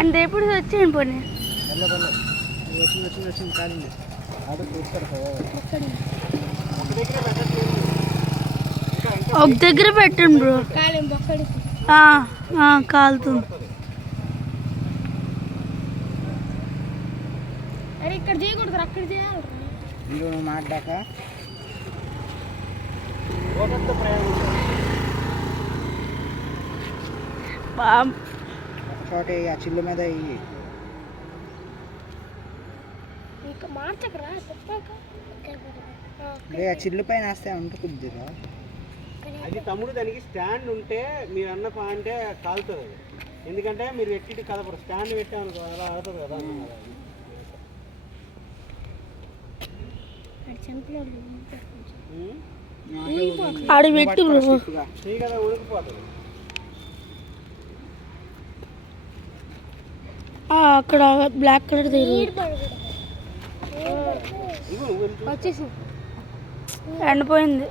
అంటే ఎప్పుడు వచ్చేయండి పోనీ. వచ్చింది కాలింది ఒక దగ్గర పెట్టండి బ్రో. కాలుతుంది. అరే ఇక్కడ చేయకూడదు, అక్కడ చేయాలి. నువ్వు మాట్లాడాక చోట ఆ చిల్లు మీద మార్చకరా ఆ చిల్లు పైన వేస్తే ఉంటుకుద్దిరా. అది తమ్ముడు దానికి స్టాండ్ ఉంటే మీరు అన్న అంటే కాలుతుంది అది. ఎందుకంటే మీరు ఎట్టి కదపరు, స్టాండ్ పెట్టామనుకో అలా ఆడుతుంది కదా. ఆడు పెట్టు కదా ఉడికిపోతుంది. అక్కడ బ్లాక్ కలర్ వచ్చేసి ఎండిపోయింది.